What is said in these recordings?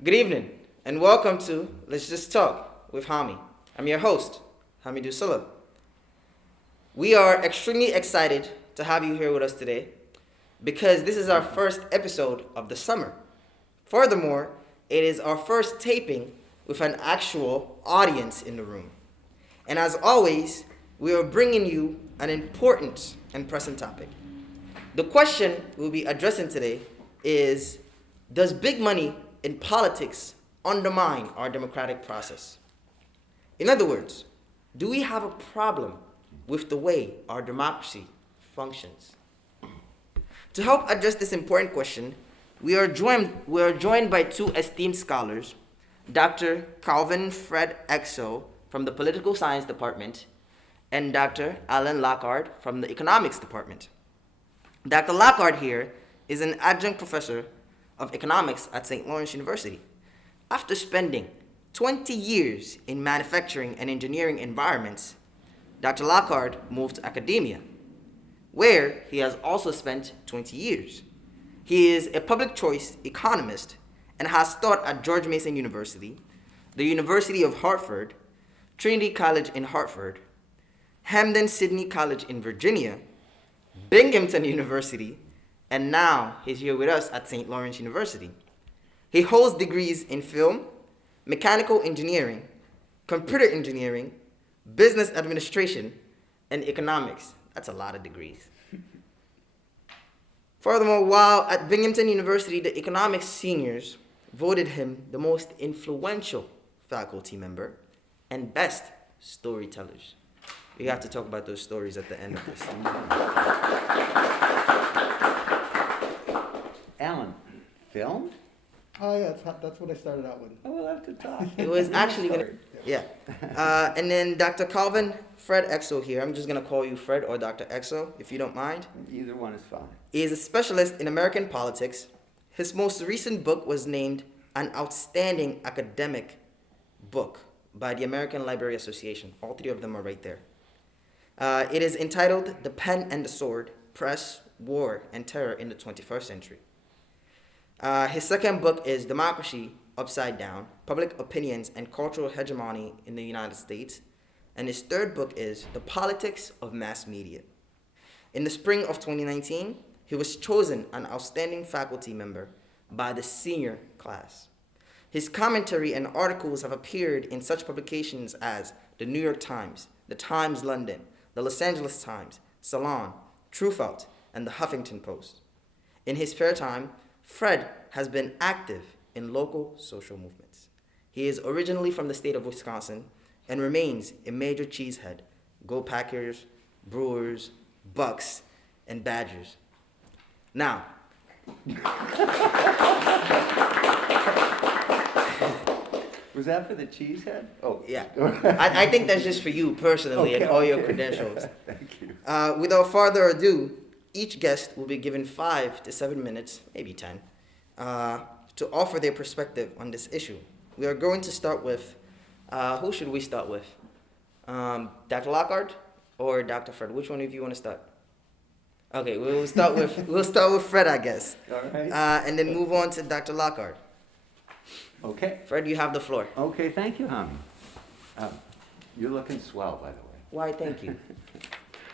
Good evening, and welcome to Let's Just Talk with Hammi. I'm your host, Hammi Dusula. We are extremely excited to have you here with us today because this is our first episode of the summer. Furthermore, it is our first taping with an actual audience in the room. And as always, we are bringing you an important and pressing topic. The question we'll be addressing today is, does big money in politics undermine our democratic process? In other words, do we have a problem with the way our democracy functions? To help address this important question, we are joined by two esteemed scholars, Dr. Calvin Fred Exoo from the Political Science Department and Dr. Alan Lockard from the Economics Department. Dr. Lockard here is an adjunct professor of economics at St. Lawrence University. After spending 20 years in manufacturing and engineering environments, Dr. Lockard moved to academia, where he has also spent 20 years. He is a public choice economist and has taught at George Mason University, the University of Hartford, Trinity College in Hartford, Hampden-Sydney College in Virginia, Binghamton University, and now he's here with us at St. Lawrence University. He holds degrees in film, mechanical engineering, computer engineering, business administration, and economics. That's a lot of degrees. Furthermore, while at Binghamton University, the economics seniors voted him the most influential faculty member and best storytellers. We have to talk about those stories at the end of this. Alan, filmed? Oh yeah, that's what I started out with. I will have to talk. It was actually gonna, yeah. And then Dr. Calvin Fred Exoo here. I'm just gonna call you Fred or Dr. Exoo, if you don't mind. Either one is fine. He is a specialist in American politics. His most recent book was named an outstanding academic book by the American Library Association. All three of them are right there. It is entitled The Pen and the Sword, Press, War, and Terror in the 21st Century. His second book is Democracy Upside Down, Public Opinions and Cultural Hegemony in the United States. And his third book is The Politics of Mass Media. In the spring of 2019, he was chosen an outstanding faculty member by the senior class. His commentary and articles have appeared in such publications as the New York Times, the Times London, the Los Angeles Times, Salon, Truthout, and the Huffington Post. In his spare time, Fred has been active in local social movements. He is originally from the state of Wisconsin and remains a major cheesehead. Go Packers, Brewers, Bucks, and Badgers. Now, Was that for the cheesehead? Oh. yeah, I think that's just for you personally and all your credentials. Thank you. Without further ado, each guest will be given 5 to 7 minutes, maybe 10, to offer their perspective on this issue. We are going to start with, who should we start with? Dr. Lockard or Dr. Fred? Which one of you want to start? Okay, we'll start with Fred, I guess. All right. And then move on to Dr. Lockard. Okay. Fred, you have the floor. Okay, thank you, Hammi. You're looking swell, by the way. Why, thank you.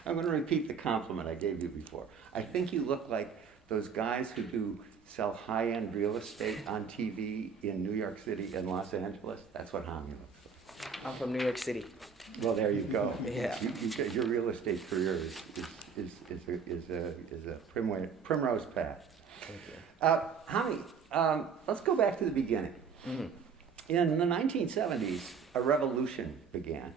I'm going to repeat the compliment I gave you before. I think you look like those guys who sell high-end real estate on TV in New York City and Los Angeles. That's what Hammi looks like. I'm from New York City. Well, there you go. Yeah. Your real estate career is a primrose path. Thank you. Hammi, let's go back to the beginning. Mm-hmm. In the 1970s, a revolution began.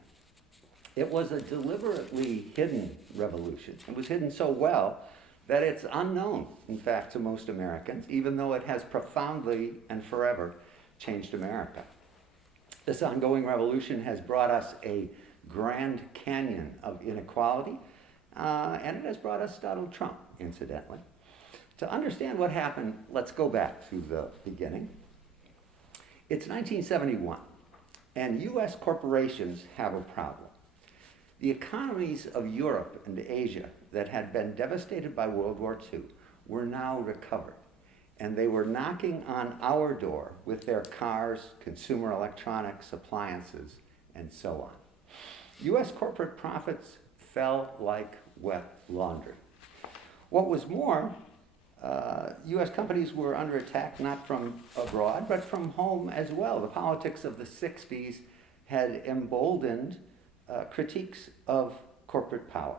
It was a deliberately hidden revolution. It was hidden so well that it's unknown, in fact, to most Americans, even though it has profoundly and forever changed America. This ongoing revolution has brought us a Grand Canyon of inequality, and it has brought us Donald Trump, incidentally. To understand what happened, let's go back to the beginning. It's 1971, and U.S. corporations have a problem. The economies of Europe and Asia that had been devastated by World War II were now recovered. and they were knocking on our door with their cars, consumer electronics, appliances, and so on. U.S. corporate profits fell like wet laundry. What was more, U.S. companies were under attack not from abroad, but from home as well. The politics of the 60s had emboldened critiques of corporate power.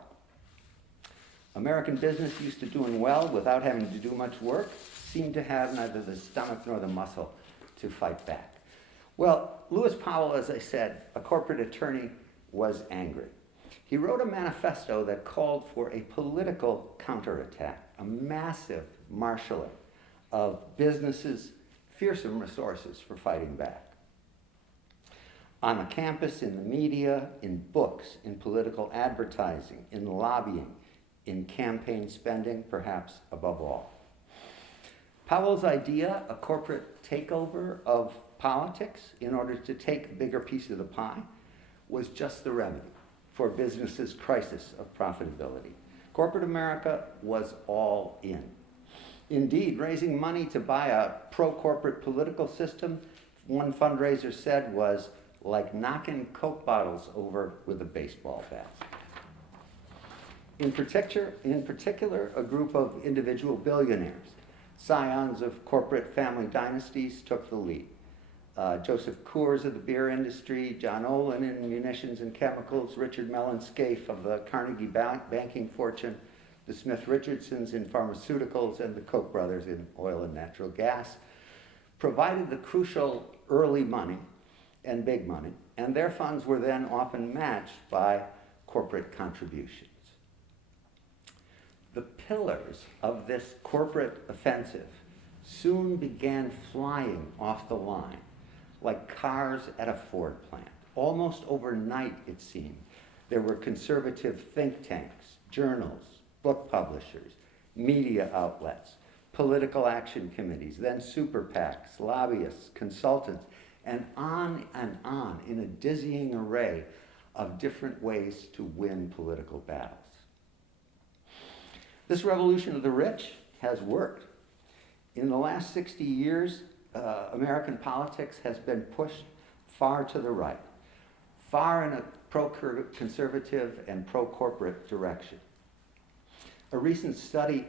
American business, used to doing well without having to do much work, seemed to have neither the stomach nor the muscle to fight back. Well, Lewis Powell, as I said, a corporate attorney, was angry. He wrote a manifesto that called for a political counterattack, a massive marshaling of businesses' fearsome resources for fighting back. On a campus, in the media, in books, in political advertising, in lobbying, in campaign spending, perhaps above all. Powell's idea, a corporate takeover of politics in order to take a bigger piece of the pie, was just the remedy for business's crisis of profitability. Corporate America was all in. Indeed, raising money to buy a pro-corporate political system, one fundraiser said, was like knocking Coke bottles over with a baseball bat. In particular, a group of individual billionaires, scions of corporate family dynasties, took the lead. Joseph Coors of the beer industry, John Olin in munitions and chemicals, Richard Mellon Scaife of the Carnegie banking fortune, the Smith Richardsons in pharmaceuticals, and the Koch brothers in oil and natural gas, provided the crucial early money and big money, and their funds were then often matched by corporate contributions. The pillars of this corporate offensive soon began flying off the line like cars at a Ford plant. Almost overnight, it seemed, there were conservative think tanks, journals, book publishers, media outlets, political action committees, then super PACs, lobbyists, consultants, and on in a dizzying array of different ways to win political battles. This revolution of the rich has worked. In the last 60 years, American politics has been pushed far to the right, far in a pro-conservative and pro-corporate direction. A recent study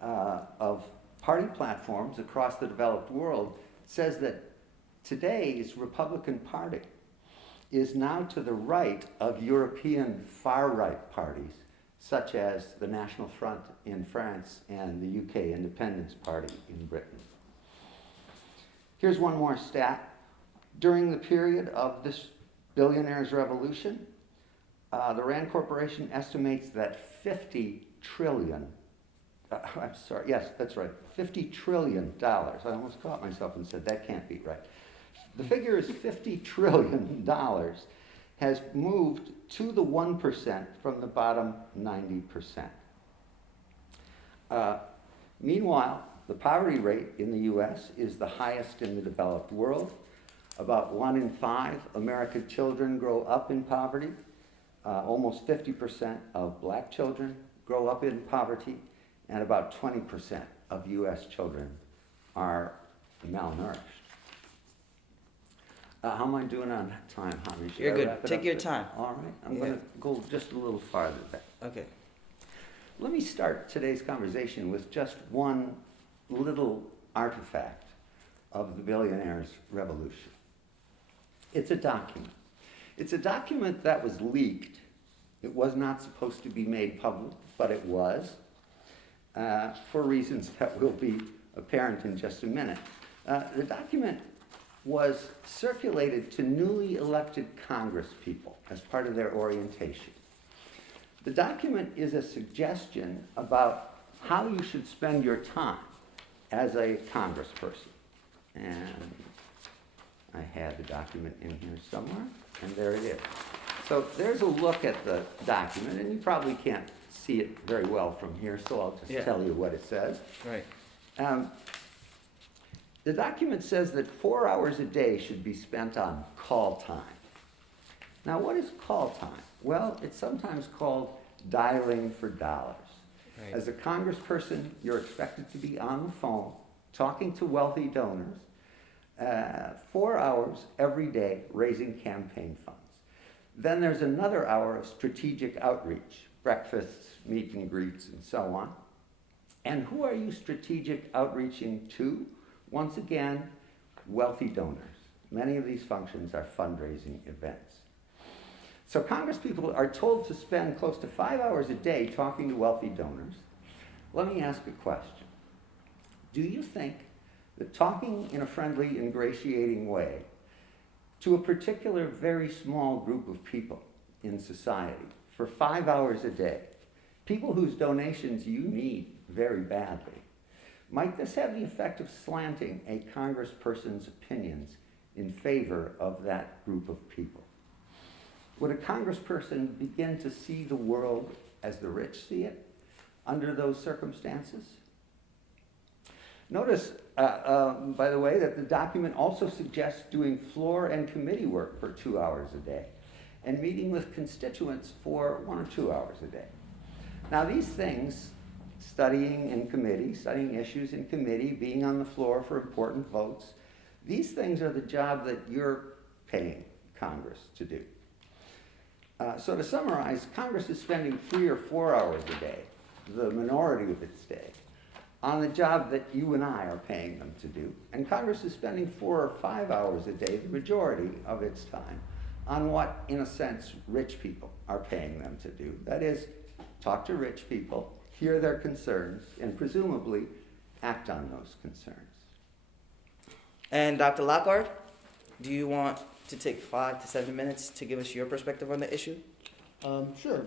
of party platforms across the developed world says that today's Republican Party is now to the right of European far-right parties, such as the National Front in France and the UK Independence Party in Britain. Here's one more stat. During the period of this billionaire's revolution, the Rand Corporation estimates that $50 trillion, $50 trillion. I almost caught myself and said, that can't be right. The figure is $50 trillion has moved to the 1% from the bottom 90%. Meanwhile, the poverty rate in the US is the highest in the developed world. About 1 in 5 American children grow up in poverty. Almost 50% of black children grow up in poverty, and about 20% of US children are malnourished. How am I doing on time, Hammi? You're good. Take your time. All right. I'm going to go just a little farther back. Okay. Let me start today's conversation with just one little artifact of the billionaire's revolution. It's a document. It's a document that was leaked. It was not supposed to be made public, but it was, for reasons that will be apparent in just a minute. The document was circulated to newly elected Congress people as part of their orientation. The document is a suggestion about how you should spend your time as a congressperson. And I had the document in here somewhere, and there it is. So there's a look at the document, and you probably can't see it very well from here, so I'll just tell you what it says. Right. The document says that 4 hours a day should be spent on call time. Now, what is call time? Well, it's sometimes called dialing for dollars. Right. As a congressperson, you're expected to be on the phone talking to wealthy donors, 4 hours every day raising campaign funds. Then there's another hour of strategic outreach, breakfasts, meet and greets, and so on. And who are you strategic outreaching to? Once again, wealthy donors. Many of these functions are fundraising events. So congresspeople are told to spend close to 5 hours a day talking to wealthy donors. Let me ask a question. Do you think that talking in a friendly, ingratiating way to a particular very small group of people in society for 5 hours a day, people whose donations you need very badly, might this have the effect of slanting a congressperson's opinions in favor of that group of people? Would a congressperson begin to see the world as the rich see it under those circumstances? Notice, by the way, that the document also suggests doing floor and committee work for 2 hours a day and meeting with constituents for 1 or 2 hours a day. Now these things, studying in committee, studying issues in committee, being on the floor for important votes, these things are the job that you're paying Congress to do. So to summarize, Congress is spending 3 or 4 hours a day, the minority of its day, on the job that you and I are paying them to do. And Congress is spending 4 or 5 hours a day, the majority of its time, on what, in a sense, rich people are paying them to do. That is, talk to rich people, hear their concerns, and presumably act on those concerns. And Dr. Lockard, do you want to take 5 to 7 minutes to give us your perspective on the issue? Sure.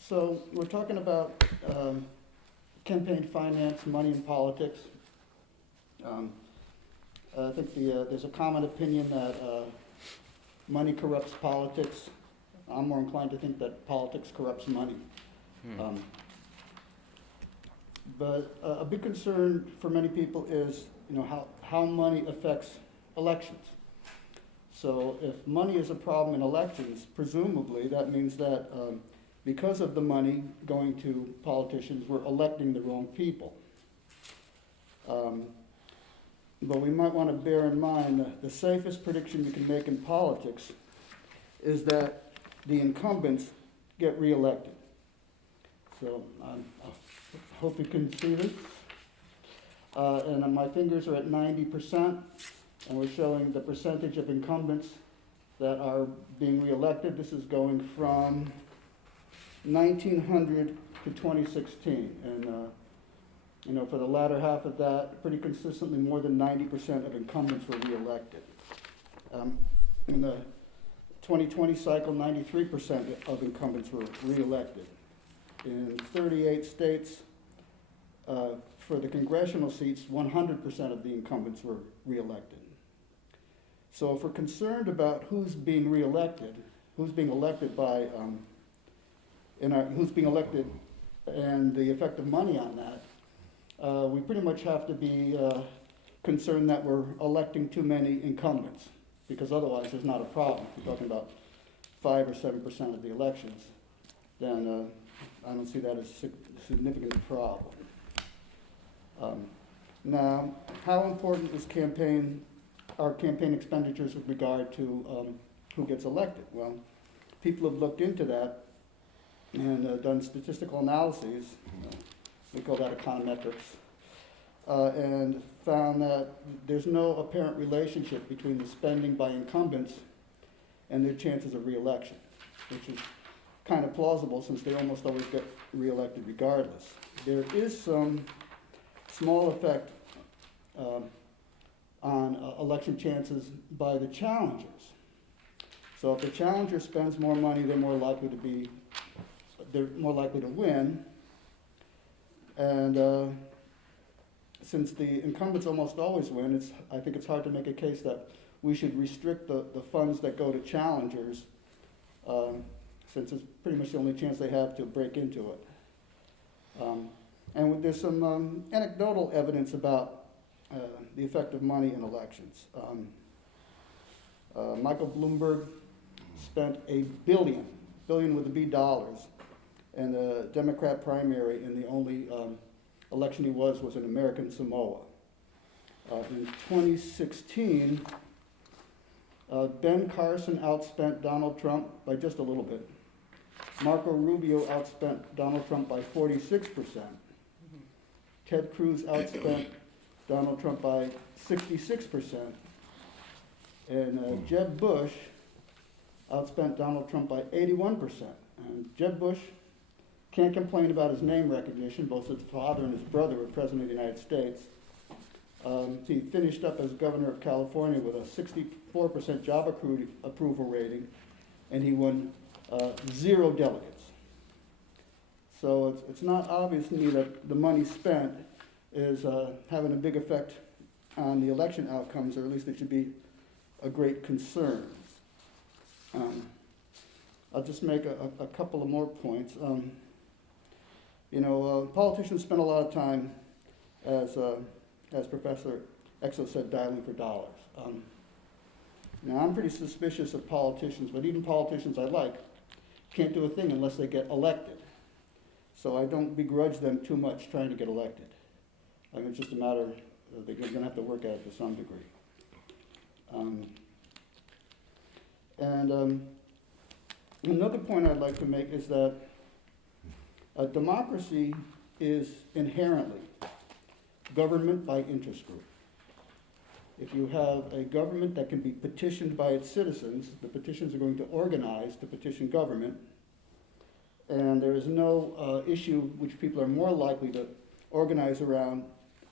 So we're talking about campaign finance, money in politics. I think there's a common opinion that money corrupts politics. I'm more inclined to think that politics corrupts money. But a big concern for many people is, how money affects elections. So if money is a problem in elections, presumably that means that because of the money going to politicians, we're electing the wrong people. But we might want to bear in mind that the safest prediction you can make in politics is that the incumbents get reelected. So I hope you can see this. And my fingers are at 90%, and we're showing the percentage of incumbents that are being reelected. This is going from 1900 to 2016. And, for the latter half of that, pretty consistently more than 90% of incumbents were reelected. In the 2020 cycle, 93% of incumbents were reelected. In 38 states, for the congressional seats, 100% of the incumbents were reelected. So if we're concerned about who's being reelected, who's being elected by, who's being elected and the effect of money on that, we pretty much have to be concerned that we're electing too many incumbents, because otherwise there's not a problem. If you're talking about 5 or 7% of the elections, then I don't see that as a significant problem. Now, how important is our campaign expenditures with regard to who gets elected? Well, people have looked into that and done statistical analyses. We call that econometrics, and found that there's no apparent relationship between the spending by incumbents and their chances of reelection, which is kind of plausible since they almost always get reelected regardless. There is some small effect on election chances by the challengers. So if the challenger spends more money, they're more likely to win. And since the incumbents almost always win, I think it's hard to make a case that we should restrict the funds that go to challengers, since it's pretty much the only chance they have to break into it. And there's some anecdotal evidence about the effect of money in elections. Michael Bloomberg spent $1 billion with a B dollars in the Democrat primary in the only election he was in American Samoa. In 2016, Ben Carson outspent Donald Trump by just a little bit. Marco Rubio outspent Donald Trump by 46%. Ted Cruz outspent Donald Trump by 66%. And Jeb Bush outspent Donald Trump by 81%. And Jeb Bush can't complain about his name recognition. Both his father and his brother were president of the United States. He finished up as governor of California with a 64% job approval rating, and he won 0 delegates. So it's not obvious to me that the money spent is having a big effect on the election outcomes, or at least it should be a great concern. I'll just make a couple of more points. Politicians spend a lot of time, as Professor Exoo said, dialing for dollars. Now, I'm pretty suspicious of politicians, but even politicians I like can't do a thing unless they get elected. So I don't begrudge them too much trying to get elected. I mean, it's just a matter of they're going to have to work at it to some degree. Another point I'd like to make is that a democracy is inherently government by interest group. If you have a government that can be petitioned by its citizens, the petitions are going to organize to petition government, and there is no issue which people are more likely to organize around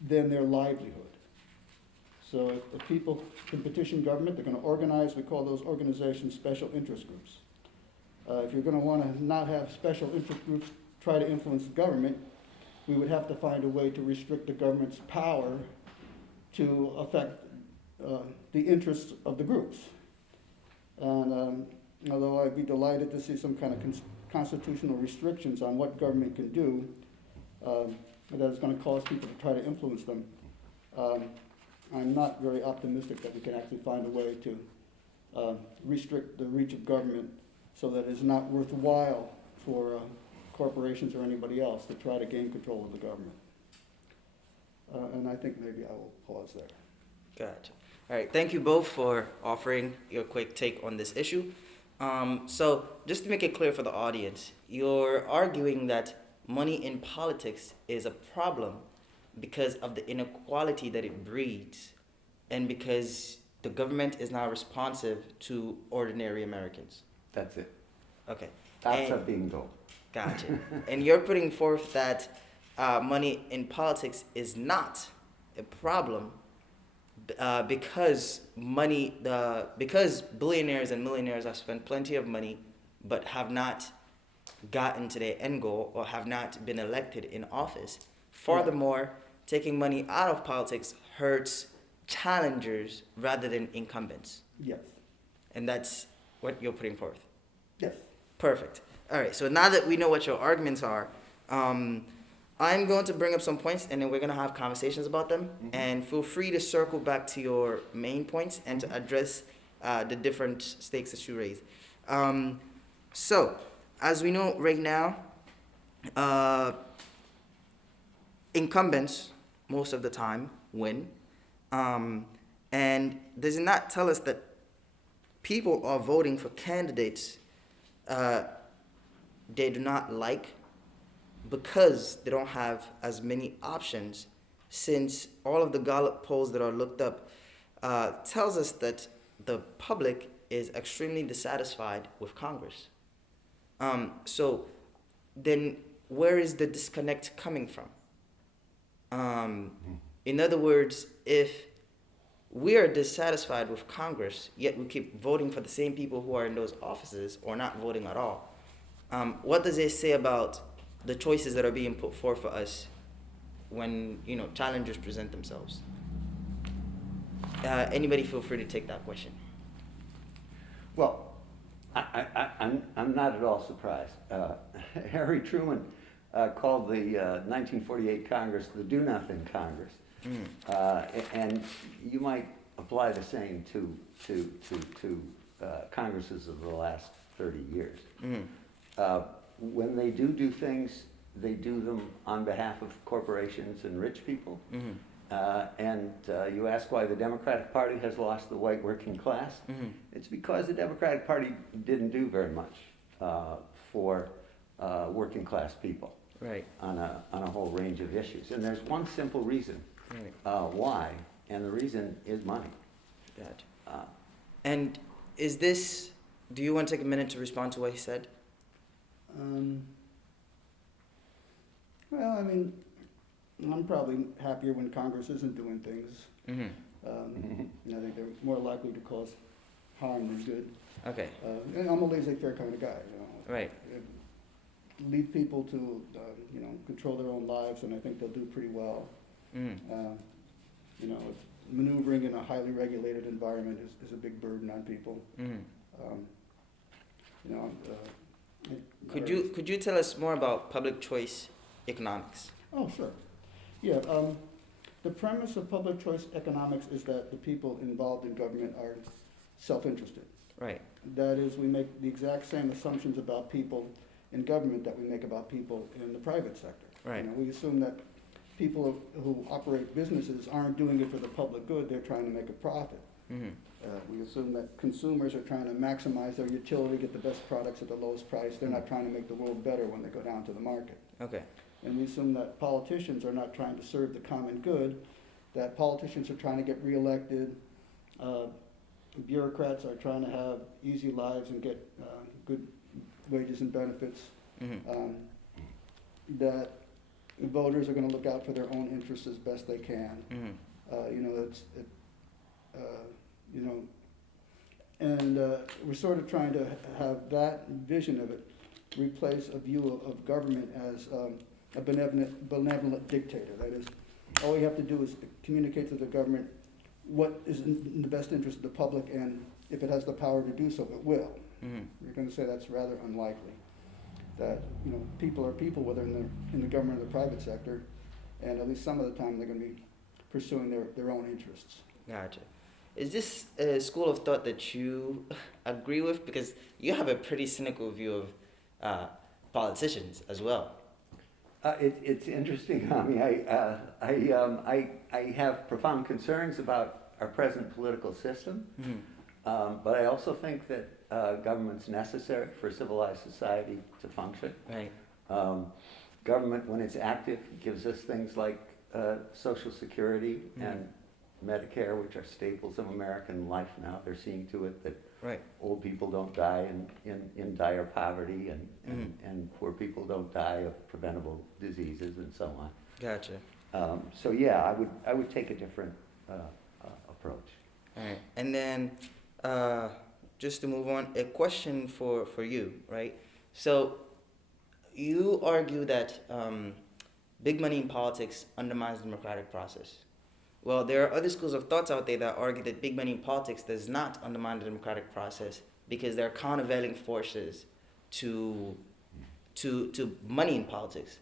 than their livelihood. So if people can petition government, they're going to organize. We call those organizations special interest groups. If you're going to want to not have special interest groups try to influence the government, we would have to find a way to restrict the government's power to affect the interests of the groups. And although I'd be delighted to see some kind of constitutional restrictions on what government can do, that is going to cause people to try to influence them, I'm not very optimistic that we can actually find a way to restrict the reach of government so that it's not worthwhile for corporations or anybody else to try to gain control of the government. And I think maybe I will pause there. Gotcha. All right, thank you both for offering your quick take on this issue. So just to make it clear for the audience, you're arguing that money in politics is a problem because of the inequality that it breeds and because the government is not responsive to ordinary Americans. That's it. Okay. That's a bingo. Gotcha. And you're putting forth that money in politics is not a problem because billionaires and millionaires have spent plenty of money but have not gotten to their end goal or have not been elected in office. Furthermore, taking money out of politics hurts challengers rather than incumbents. Yes. And that's what you're putting forth. Yes. Perfect. All right, so now that we know what your arguments are, I'm going to bring up some points and then we're going to have conversations about them. Mm-hmm. And feel free to circle back to your main points and to address the different stakes that you raised. So, as we know right now, incumbents, most of the time, win. And does it not tell us that people are voting for candidates they do not like because they don't have as many options, since all of the Gallup polls that are looked up tells us that the public is extremely dissatisfied with Congress. So then where is the disconnect coming from? In other words, if we are dissatisfied with Congress, yet we keep voting for the same people who are in those offices or not voting at all, what does it say about the choices that are being put forth for us when, challengers present themselves? Anybody feel free to take that question. Well, I'm not at all surprised. Harry Truman called the 1948 Congress the Do-Nothing Congress. And you might apply the same to Congresses of the last 30 years. When they do things, they do them on behalf of corporations and rich people. Mm-hmm. And you ask why the Democratic Party has lost the white working class. Mm-hmm. It's because the Democratic Party didn't do very much for working class people Right. on a whole range of issues. And there's one simple reason Right. why, and the reason is money. Gotcha. And is this? Do you want to take a minute to respond to what he said? Well, I mean, I'm probably happier when Congress isn't doing things. Mm-hmm. I think they're more likely to cause harm than good. Okay. And I'm a laissez-faire kind of guy, you know. Right. Leave people to, control their own lives, and I think they'll do pretty well. Mm-hmm. Maneuvering in a highly regulated environment is a big burden on people. Mm-hmm. Could you tell us more about public choice economics? Oh, sure. Yeah, the premise of public choice economics is that the people involved in government are self-interested. Right. That is, we make the exact same assumptions about people in government that we make about people in the private sector. Right. We assume that people who operate businesses aren't doing it for the public good, they're trying to make a profit. Mm-hmm. We assume that consumers are trying to maximize their utility, get the best products at the lowest price. They're not trying to make the world better when they go down to the market. Okay. And we assume that politicians are not trying to serve the common good, that politicians are trying to get reelected, bureaucrats are trying to have easy lives and get good wages and benefits, Mm-hmm. that voters are going to look out for their own interests as best they can. Mm-hmm. And we're sort of trying to have that vision of it replace a view of government as a benevolent dictator. That is, all you have to do is communicate to the government what is in the best interest of the public, and if it has the power to do so, it will. Mm-hmm. You're going to say that's rather unlikely. That people are people, whether in the government or the private sector, and at least some of the time they're going to be pursuing their own interests. Gotcha. Is this a school of thought that you agree with? Because you have a pretty cynical view of politicians as well. It's interesting, Hammi. I have profound concerns about our present political system, Mm-hmm. but I also think that government's necessary for civilized society to function. Right. Government, when it's active, gives us things like Social Security and Medicare, which are staples of American life now. They're seeing to it that Right. old people don't die in dire poverty, and poor people don't die of preventable diseases and so on. Gotcha. So yeah, I would take a different approach. All right. And then just to move on, a question for you, right? So you argue that big money in politics undermines the democratic process. Well, there are other schools of thoughts out there that argue that big money in politics does not undermine the democratic process because there are countervailing forces to money in politics.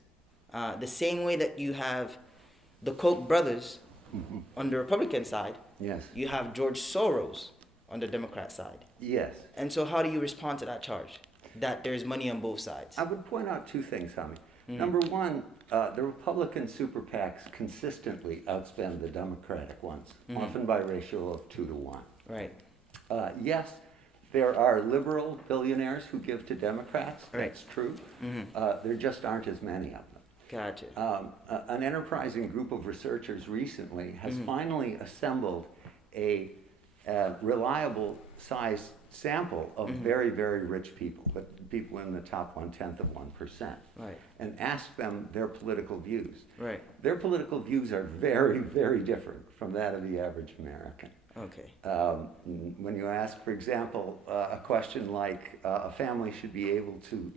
The same way that you have the Koch brothers on the Republican side, Yes. you have George Soros on the Democrat side. Yes. And so how do you respond to that charge, that there's money on both sides? I would point out two things, Hammi. Mhm. Number one, the Republican super PACs consistently outspend the Democratic ones, Mhm. often by a ratio of 2 to 1. Right. Yes, there are liberal billionaires who give to Democrats. Right. That's true. Mm-hmm. There just aren't as many of them. Gotcha. An enterprising group of researchers recently has Mhm. finally assembled a reliable size sample of Mhm. very, very rich people, but people in the top 1/10 of 1%, Right. and asked them their political views. Right. Their political views are very, very different from that of the average American. Okay. When you ask, for example, a question like a family should be able to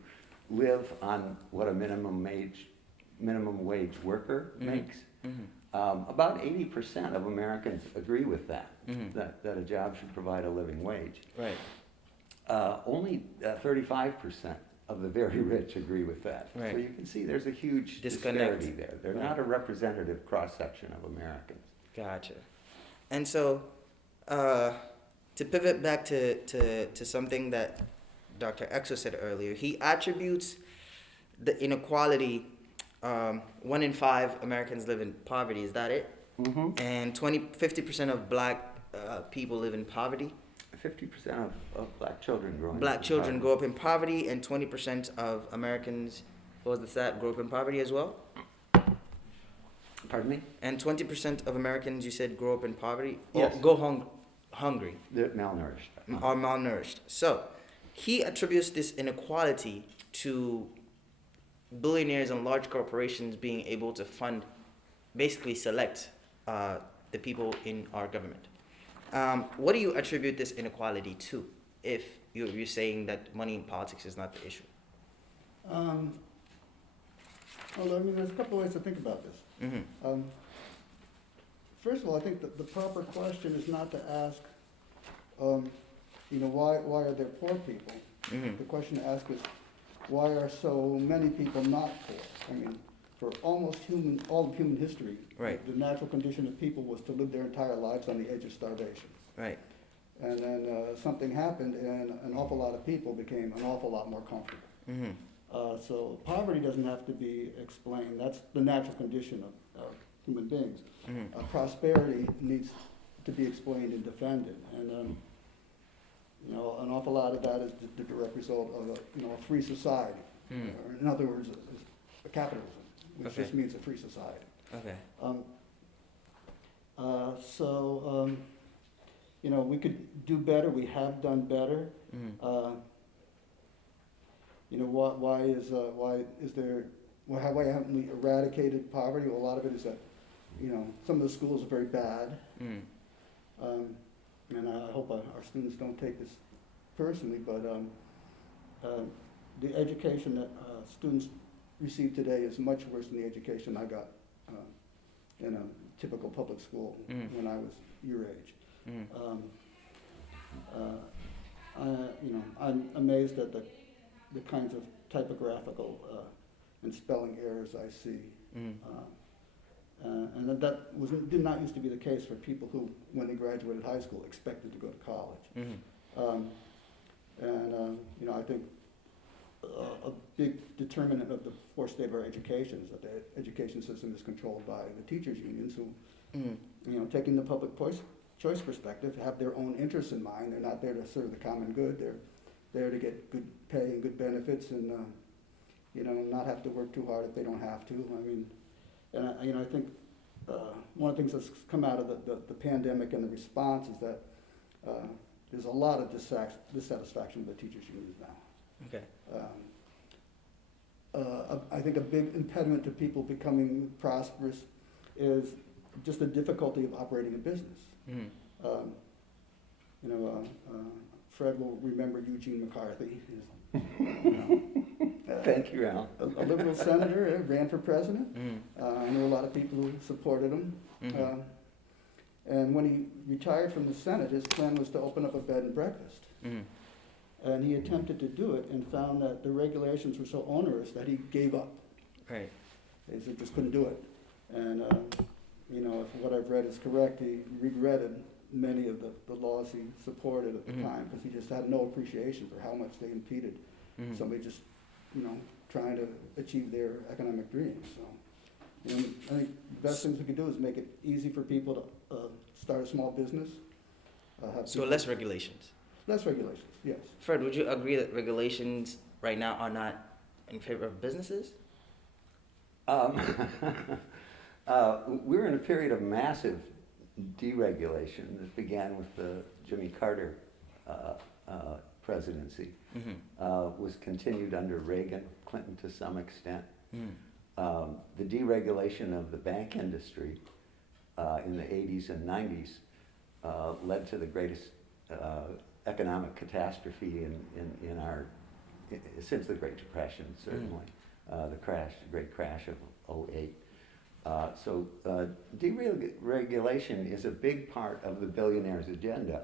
live on what a minimum wage worker Mhm. makes, Mm-hmm. about 80% of Americans agree with that, Mhm. that a job should provide a living wage. Right. Only 35% of the very rich agree with that. Right. So you can see there's a huge Disconnect. disparity there. They're Right. not a representative cross-section of Americans. Gotcha. And so, to pivot back to something that Dr. Exoo said earlier, he attributes the inequality 1 in 5 Americans live in poverty. Is that it? Mm-hmm. And 50% of black people live in poverty. 50% of black children growing Black up in children poverty. grow up in poverty, and 20% of Americans, what was the stat, grow up in poverty as well? Pardon me? And 20% of Americans, you said, grow up in poverty? Yes. Or go hungry, They're malnourished. are malnourished. So, he attributes this inequality to billionaires and large corporations being able to fund, basically select the people in our government. What do you attribute this inequality to, if you're saying that money in politics is not the issue? Well, I mean, there's a couple of ways to think about this. Mm-hmm. First of all, I think that the proper question is not to ask, why are there poor people? Mm-hmm. The question to ask is, why are so many people not poor? I mean, for almost all of human history, Right. the natural condition of people was to live their entire lives on the edge of starvation. Right. And then something happened, and an awful lot of people became an awful lot more comfortable. Mm-hmm. So poverty doesn't have to be explained. That's the natural condition of human beings. Mm-hmm. Prosperity needs to be explained and defended. And an awful lot of that is the direct result of a free society. Mm. Or in other words, a capitalism, which Okay. just means a free society. Okay. We could do better. We have done better. Mm-hmm. Why haven't we eradicated poverty? Well, a lot of it is that, some of the schools are very bad. Mm-hmm. And I hope our students don't take this personally, but the education that students receive today is much worse than the education I got in a typical public school Mm. when I was your age. Mm-hmm. I'm amazed at the kinds of typographical and spelling errors I see. Mm-hmm. And that did not used to be the case for people who, when they graduated high school, expected to go to college. Mm-hmm. I think a big determinant of the poor state of our education is that the education system is controlled by the teachers' unions who, Mm-hmm. Taking the public choice perspective, have their own interests in mind. They're not there to serve the common good. They're there to get good pay and good benefits and, not have to work too hard if they don't have to. I mean, and I think one of the things that's come out of the pandemic and the response is that there's a lot of dissatisfaction with the teachers' unions now. Okay. I think a big impediment to people becoming prosperous is just the difficulty of operating a business. Mm-hmm. Fred will remember Eugene McCarthy. Thank you, Al. A liberal senator, ran for president. Mm-hmm. I knew a lot of people who supported him. Mm-hmm. And when he retired from the Senate, his plan was to open up a bed and breakfast. Mm-hmm. And he attempted to do it and found that the regulations were so onerous that he gave up. Right. He said just couldn't do it. And, if what I've read is correct, he regretted many of the laws he supported at the Mhm. time because he just had no appreciation for how much they impeded Mm-hmm. somebody just, trying to achieve their economic dreams. So, I think the best things we can do is make it easy for people to start a small business. So less regulations. Less regulations, yes. Fred, would you agree that regulations right now are not in favor of businesses? We're in a period of massive deregulation that began with the Jimmy Carter presidency, was continued under Reagan, Clinton to some extent. Mm-hmm. The deregulation of the bank industry in the 80s and 90s led to the greatest economic catastrophe since the Great Depression, certainly. The great crash of 2008. So deregulation is a big part of the billionaire's agenda.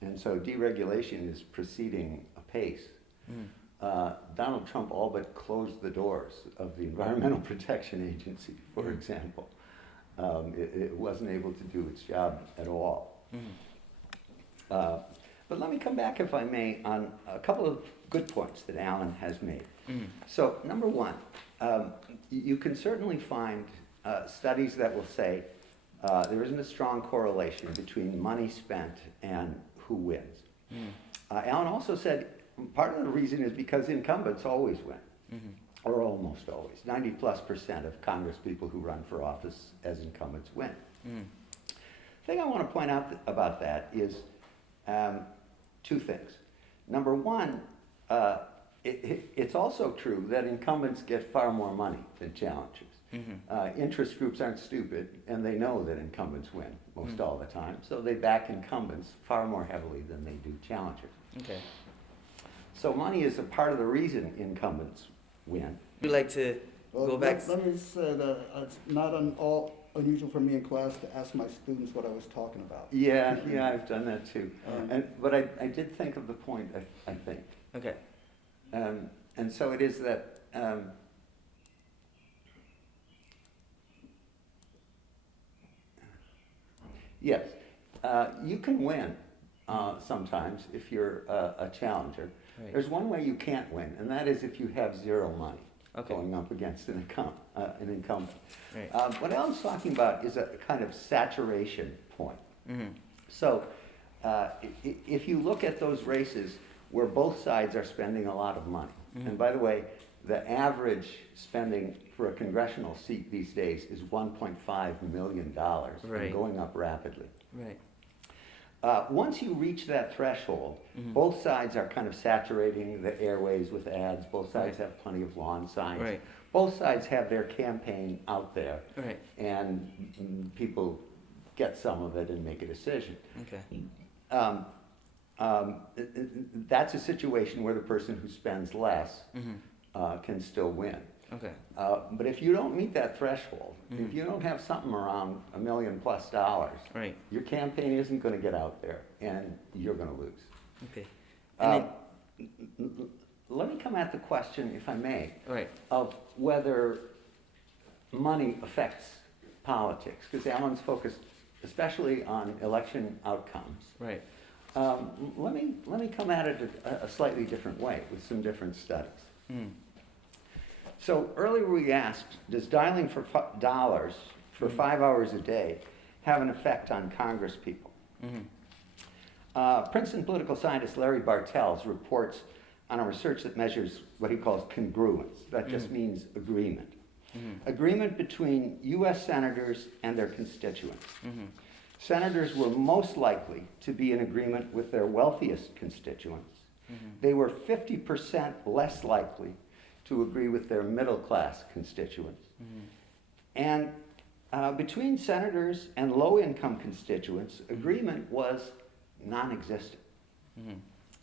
And so deregulation is proceeding apace. Donald Trump all but closed the doors of the Environmental Protection Agency, for example. It wasn't able to do its job at all. But let me come back, if I may, on a couple of good points that Alan has made. So, number one, You can certainly find studies that will say there isn't a strong correlation between money spent and who wins. Alan also said part of the reason is because incumbents always win, or almost always. 90+% of Congress people who run for office as incumbents win. The thing I want to point out about that is two things. Number one, it's also true that incumbents get far more money than challengers. Interest groups aren't stupid, and they know that incumbents win most all the time, so they back incumbents far more heavily than they do challengers. Okay. So money is a part of the reason incumbents win. Would you like to go back? Let me say that it's not unusual for me in class to ask my students what I was talking about. Yeah, I've done that too. But I did think of the point, I think. Okay. And so it is that yes, you can win sometimes if you're a challenger. Right. There's one way you can't win, and that is if you have zero money Okay. going up against an incumbent. Right. What Alan's talking about is a kind of saturation point. So if you look at those races where both sides are spending a lot of money, and by the way, the average spending for a congressional seat these days is $1.5 million, Right. and going up rapidly. Right. Once you reach that threshold, both sides are kind of saturating the airways with ads. Both sides Right. have plenty of lawn signs. Right. Both sides have their campaign out there, Right. and people get some of it and make a decision. Okay. That's a situation where the person who spends less can still win. Okay. But if you don't meet that threshold, if you don't have something around $1 million+ Right. your campaign isn't going to get out there, and you're going to lose. Okay. And Let me come at the question, if I may, right. of whether money affects politics, because Alan's focused especially on election outcomes. Right. Let me come at it a slightly different way with some different studies. So earlier we asked, does dialing for dollars for 5 hours a day have an effect on Congress people? Princeton political scientist Larry Bartels reports on a research that measures what he calls congruence. That just means agreement. Agreement between U.S. senators and their constituents. Senators were most likely to be in agreement with their wealthiest constituents. They were 50% less likely to agree with their middle-class constituents. And between senators and low-income constituents, agreement was non-existent.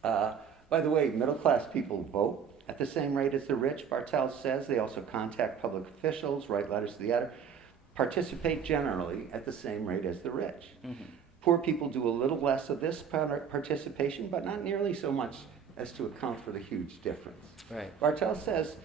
By the way, middle-class people vote at the same rate as the rich, Bartels says. They also contact public officials, write letters to the editor, participate generally at the same rate as the rich. Poor people do a little less of this participation, but not nearly so much as to account for the huge difference. Right. Bartels says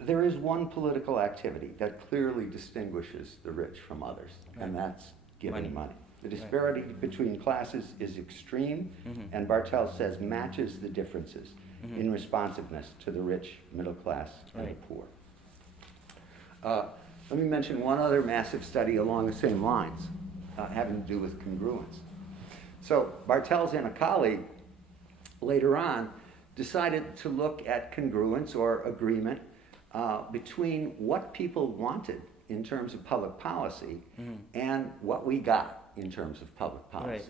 there is one political activity that clearly distinguishes the rich from others, and that's giving money. The disparity between classes is extreme, and Bartels says matches the differences in responsiveness to the rich, middle class, and the poor. Let me mention one other massive study along the same lines, having to do with congruence. So Bartels and a colleague later on decided to look at congruence or agreement between what people wanted in terms of public policy and what we got in terms of public policy. Right.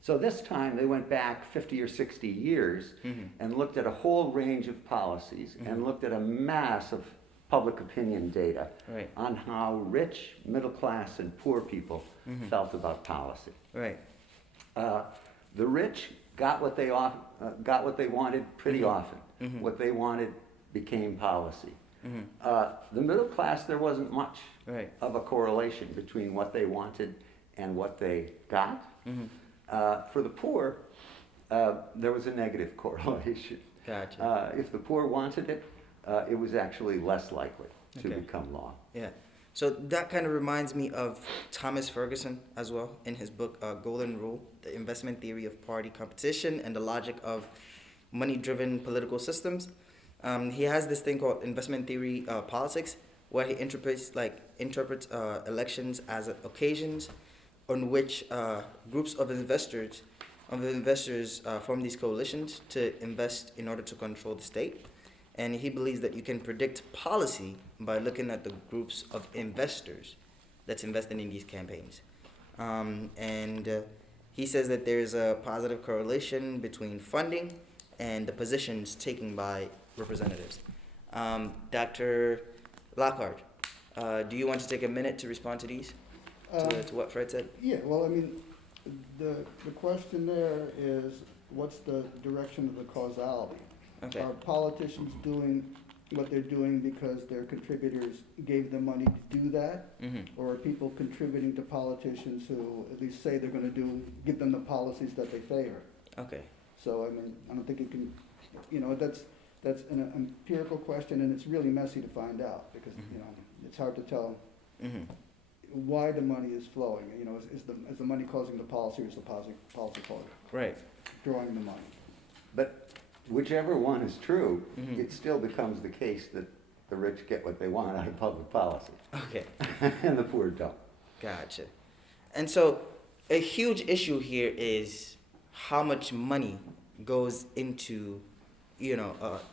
So this time they went back 50 or 60 years and looked at a whole range of policies and looked at a mass of public opinion data on how rich, middle class, and poor people felt about policy. Right. The rich got what they wanted pretty often. What they wanted became policy. The middle class, there wasn't much of a correlation between what they wanted and what they got. For the poor, there was a negative correlation. Gotcha. If the poor wanted it, it was actually less likely to Okay. become law. Yeah. So that kind of reminds me of Thomas Ferguson as well in his book Golden Rule, The Investment Theory of Party Competition and the Logic of Money-Driven Political Systems. He has this thing called investment theory politics, where he interprets elections as occasions on which groups of investors form these coalitions to invest in order to control the state. And he believes that you can predict policy by looking at the groups of investors that's invested in these campaigns. He says that there's a positive correlation between funding and the positions taken by representatives. Dr. Lockard, do you want to take a minute to respond to these, to what Fred said? Yeah, well, I mean, the question there is, what's the direction of the causality? Okay. Are politicians doing what they're doing because their contributors gave them money to do that? Mm-hmm. Or are people contributing to politicians who at least say they're gonna give them the policies that they favor? Okay. So, I mean, I don't think you can, that's an empirical question, and it's really messy to find out, because, it's hard to tell Mm-hmm. why the money is flowing. Is the money causing the policy, or is the policy Right. drawing the money? But whichever one is true, Mhm. it still becomes the case that the rich get what they want out of public policy, Okay. and the poor don't. Gotcha. And so a huge issue here is how much money goes into,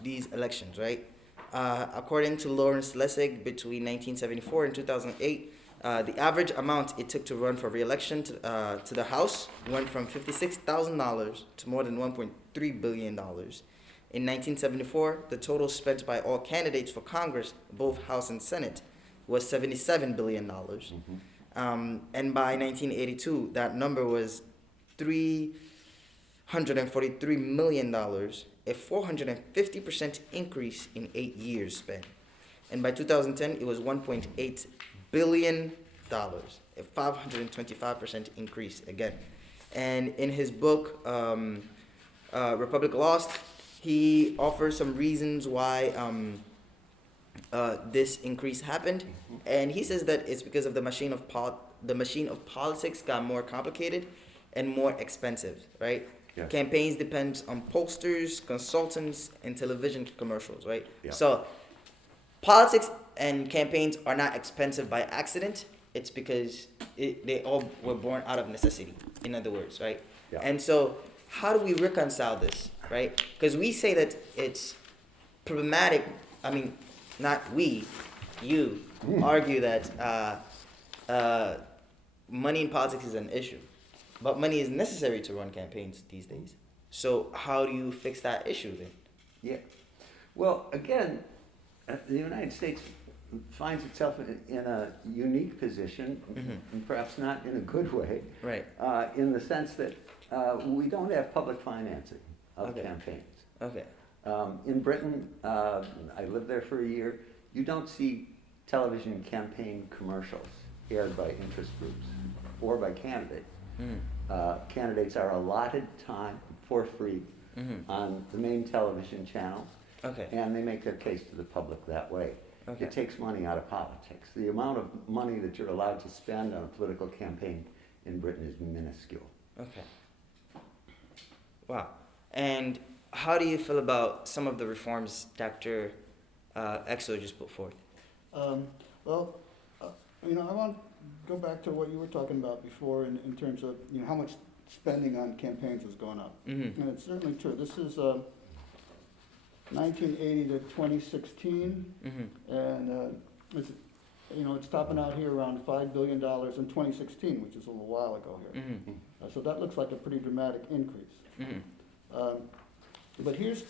these elections, right? According to Lawrence Lessig, between 1974 and 2008, the average amount it took to run for re-election to the House went from $56,000 to more than $1.3 billion. In 1974, the total spent by all candidates for Congress, both House and Senate, was $77 billion. Mm-hmm. And by 1982, that number was $343 million, a 450% increase in 8 years spent. And by 2010, it was $1.8 billion, a 525% increase again. And in his book, Republic Lost, he offers some reasons why this increase happened. And he says that it's because of the machine of politics got more complicated and more expensive, right? Yes. Campaigns depend on posters, consultants, and television commercials, right? Yeah. So politics and campaigns are not expensive by accident. It's because they all were born out of necessity, in other words, right? Yeah. And so how do we reconcile this, right? Because we say that it's problematic. I mean, not we, you argue that money in politics is an issue. But money is necessary to run campaigns these days. So how do you fix that issue then? Yeah. Well, again, the United States finds itself in a unique position, and perhaps not in a good way, Right. in the sense that we don't have public financing of Okay. campaigns. Okay. In Britain, I lived there for a year, you don't see television campaign commercials aired by interest groups or by candidates. Candidates are allotted time for free on the main television channels, Okay. and they make their case to the public that way. Okay. It takes money out of politics. The amount of money that you're allowed to spend on a political campaign in Britain is minuscule. Okay. Wow. And how do you feel about some of the reforms Dr. Exoo just put forth? I want to go back to what you were talking about before in terms of, how much spending on campaigns has gone up. Mm-hmm. And it's certainly true. This is 1980 to 2016, Mm-hmm. and it's topping out here around $5 billion in 2016, which is a little while ago here. Mm-hmm. So that looks like a pretty dramatic increase. Mm-hmm. But here's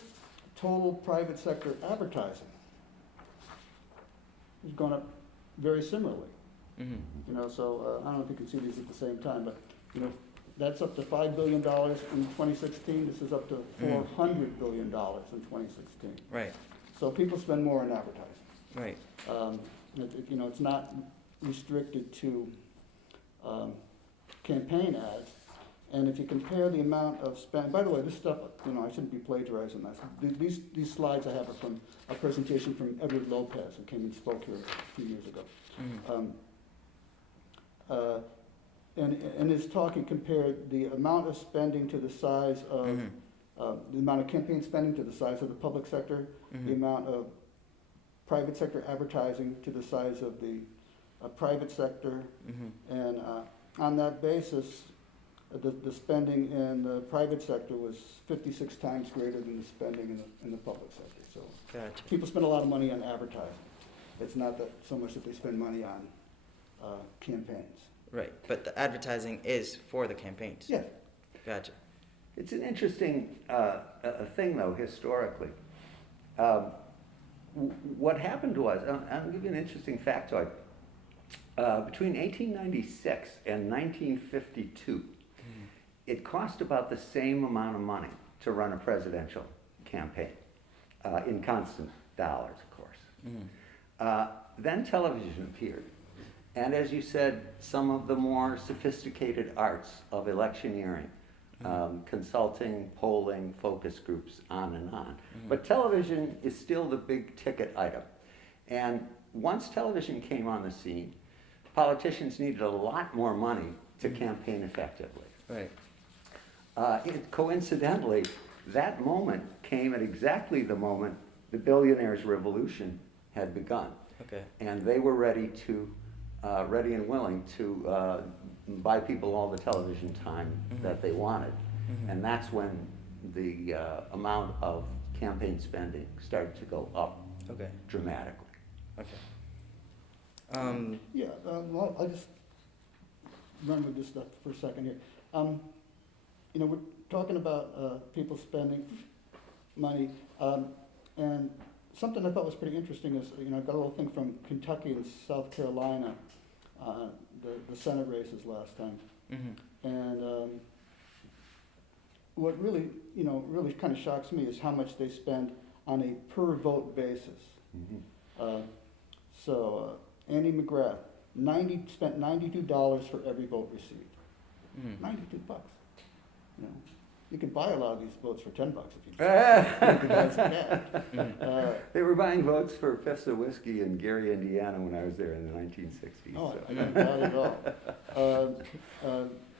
total private sector advertising. It's gone up very similarly. Mm-hmm. So I don't know if you can see these at the same time, but that's up to $5 billion in 2016. This is up to $400 billion in 2016. Right. So people spend more on advertising. Right. It's not restricted to campaign ads. And if you compare the amount of spend, by the way, this stuff, I shouldn't be plagiarizing this. These slides I have are from a presentation from Edward Lopez, who came and spoke here a few years ago. Mm-hmm. In his talk, he compared the amount of spending to the size of the amount of campaign spending to the size of the public sector, the amount of private sector advertising to the size of the private sector, and on that basis, the spending in the private sector was 56 times greater than the spending in the public sector. So Gotcha. people spend a lot of money on advertising. It's not that so much that they spend money on campaigns. Right, but the advertising is for the campaigns. Yeah. Gotcha. It's an interesting thing, though, historically. What happened to us, I'll give you an interesting factoid. Between 1896 and 1952, it cost about the same amount of money to run a presidential campaign, in constant dollars, of course. Then television appeared. And as you said, some of the more sophisticated arts of electioneering, consulting, polling, focus groups, on and on. But television is still the big ticket item. And once television came on the scene, politicians needed a lot more money to campaign effectively. Right. Coincidentally, that moment came at exactly the moment the billionaires' revolution had begun. Okay. And they were ready and willing to buy people all the television time that they wanted. And that's when the amount of campaign spending started to go up dramatically. Okay. Yeah, well, I'll just run with this stuff for a second here. You know, we're talking about people spending money, and something I thought was pretty interesting is, you know, I got a little thing from Kentucky and South Carolina, the Senate races last time. And what really, you know, really kind of shocks me is how much they spend on a per vote basis. So Andy McGrath, spent $92 for every vote received. $92. You know, you can buy a lot of these votes for $10 if you That's bad. They were buying votes for fifths of whiskey in Gary, Indiana when I was there in the 1960s. Oh, so. I don't doubt it at all.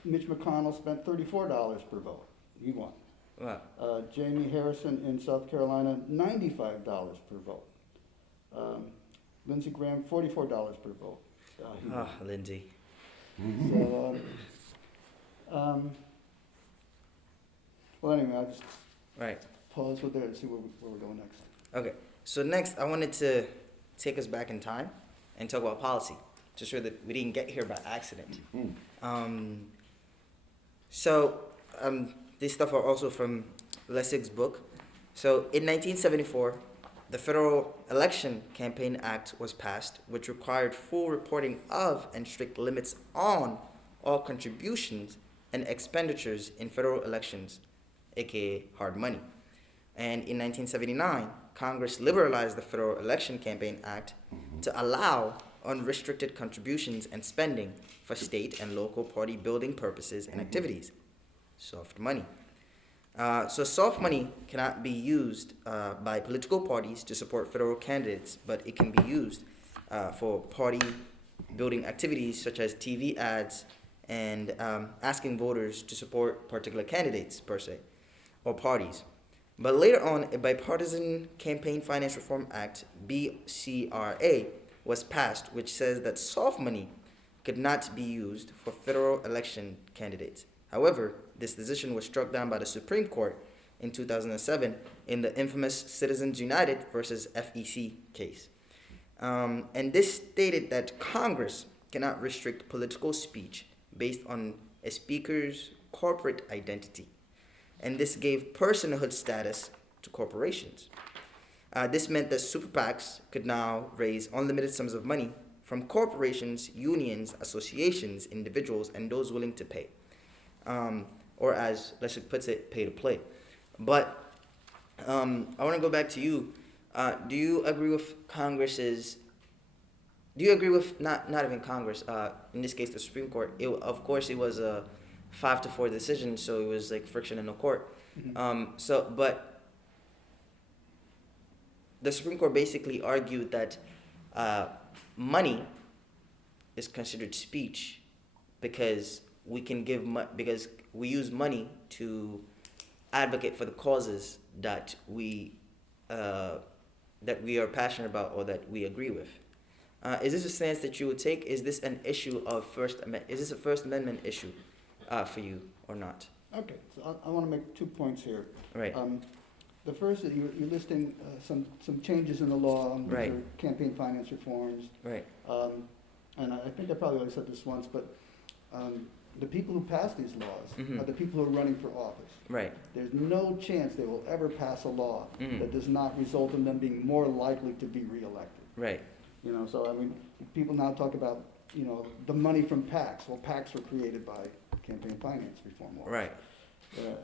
Mitch McConnell spent $34 per vote. He won. Wow. Jamie Harrison in South Carolina, $95 per vote. Lindsey Graham, $44 per vote. He won. Lindsey. So, well, anyway, I'll just pause with there and see where we're going next. Okay. So next, I wanted to take us back in time and talk about policy, to show that we didn't get here by accident. These stuff are also from Lessig's book. So in 1974, the Federal Election Campaign Act was passed, which required full reporting of and strict limits on all contributions and expenditures in federal elections, aka hard money. And in 1979, Congress liberalized the Federal Election Campaign Act to allow unrestricted contributions and spending for state and local party building purposes and activities. Soft money. So soft money cannot be used by political parties to support federal candidates, but it can be used for party building activities such as TV ads and asking voters to support particular candidates per se, or parties. But later on, a bipartisan Campaign Finance Reform Act, B.C.R.A., was passed, which says that soft money could not be used for federal election candidates. However, this decision was struck down by the Supreme Court in 2007 in the infamous Citizens United versus FEC case. And this stated that Congress cannot restrict political speech based on a speaker's corporate identity. And this gave personhood status to corporations. This meant that super PACs could now raise unlimited sums of money from corporations, unions, associations, individuals, and those willing to pay. Or as Lessig puts it, pay to play. But I want to go back to you. Do you agree with Congress's, do you agree with, not even Congress, in this case the Supreme Court, of course it was a 5-4 decision, so it was like friction in the court. But the Supreme Court basically argued that money is considered speech because we can give because we use money to advocate for the causes that we are passionate about or that we agree with. Is this a stance that you would take? Is this an issue of Is this a First Amendment issue for you or not? Okay, so I want to make 2 points here. Right. The first is you're listing some changes in the law on Right. campaign finance reforms. Right. And I think I probably already said this once, but the people who pass these laws Mhm. are the people who are running for office. Right. There's no chance they will ever pass a law Mhm. that does not result in them being more likely to be reelected. Right. You know, so I mean, people now talk about, you know, the money from PACs. Well, PACs were created by campaign finance reform laws. Right.